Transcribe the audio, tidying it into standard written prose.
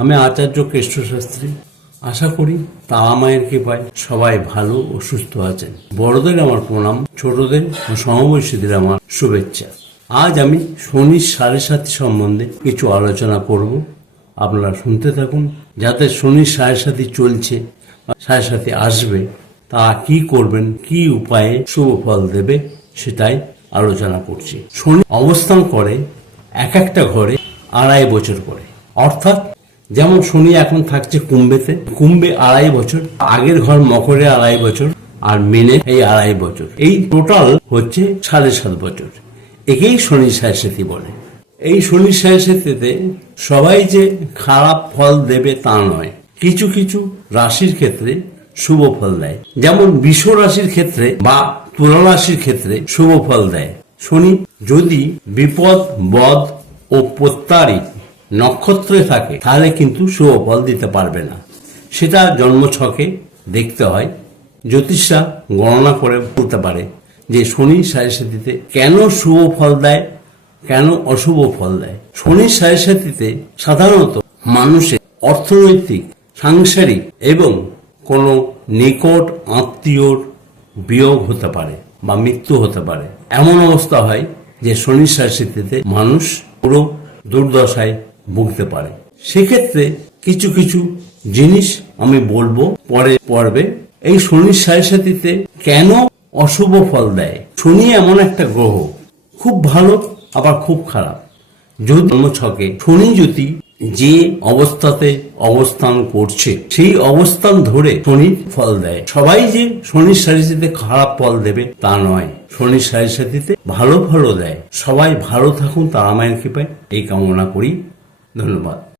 আমি আচার্য কেষ্ট শাস্ত্রী। আশা করি তারা মায়ের কৃপায় সবাই ভালো ও সুস্থ আছেন। বড়দের আমার প্রণাম, ছোটদের ও সমবয়সীদের আমার শুভেচ্ছা। আজ আমি শনির 7.5 সম্বন্ধে কিছু আলোচনা করব। আপনারা শুনতে থাকুন। যাদের শনির 7.5 চলছে, 7.5 আসবে, তা কি করবেন, কি উপায়ে শুভ ফল দেবে, সেটাই আলোচনা করছি। শনি অবস্থান করে এক একটা ঘরে 2.5 বছর করে, অর্থাৎ যেমন শনি এখন থাকছে কুম্ভেতে, কুম্ভে 2.5 বছর, আগের ঘর মকরে 2.5 বছর, আর মিনে এই 2.5 বছর, এই টোটাল হচ্ছে 7.5 বছর। একেই শনির 7.5 বলে। এই শনির 7.5-তে সবাই যে খারাপ ফল দেবে তা নয়, কিছু কিছু রাশির ক্ষেত্রে শুভ ফল দেয়। যেমন বৃষ রাশির ক্ষেত্রে বা তুলা রাশির ক্ষেত্রে শুভ ফল দেয়। শনি যদি বিপদ, বদ ও প্রত্যারী নক্ষত্রে থাকে তাহলে কিন্তু শুভ ফল দিতে পারবে না। সেটা জন্মছকে দেখতে হয়। জ্যোতিষরা গণনা করে বলতে পারে যে শনির 7.5-তে কেন শুভ ফল দেয়, কেন অশুভ ফল দেয়। শনির 7.5-তে সাধারণত মানুষের অর্থনৈতিক, সাংসারিক এবং কোনো নিকট আত্মীয়র বিয়োগ হতে পারে বা মৃত্যু হতে পারে। এমন অবস্থা হয় যে শনির 7.5-তে মানুষ পুরো দুর্দশায় ভুগতে পারে। সেক্ষেত্রে কিছু কিছু জিনিস আমি বলবো পরের পর্বে। এই শনির 7.5-তে কেন অশুভ ফল দেয়। শনি এমন একটা গ্রহ, খুব ভালো আবার খুব খারাপ। যদি জন্মছকে শনি যদি যে অবস্থাতে অবস্থান করছে সেই অবস্থান ধরে শনি ফল দেয়। সবাই যে শনির 7.5-তে খারাপ ফল দেবে তা নয়, শনির 7.5-তে ভালো ফলও দেয়। সবাই ভালো থাকুন তারা মায়ের কৃপায়, এই কামনা করি। ধন্যবাদ।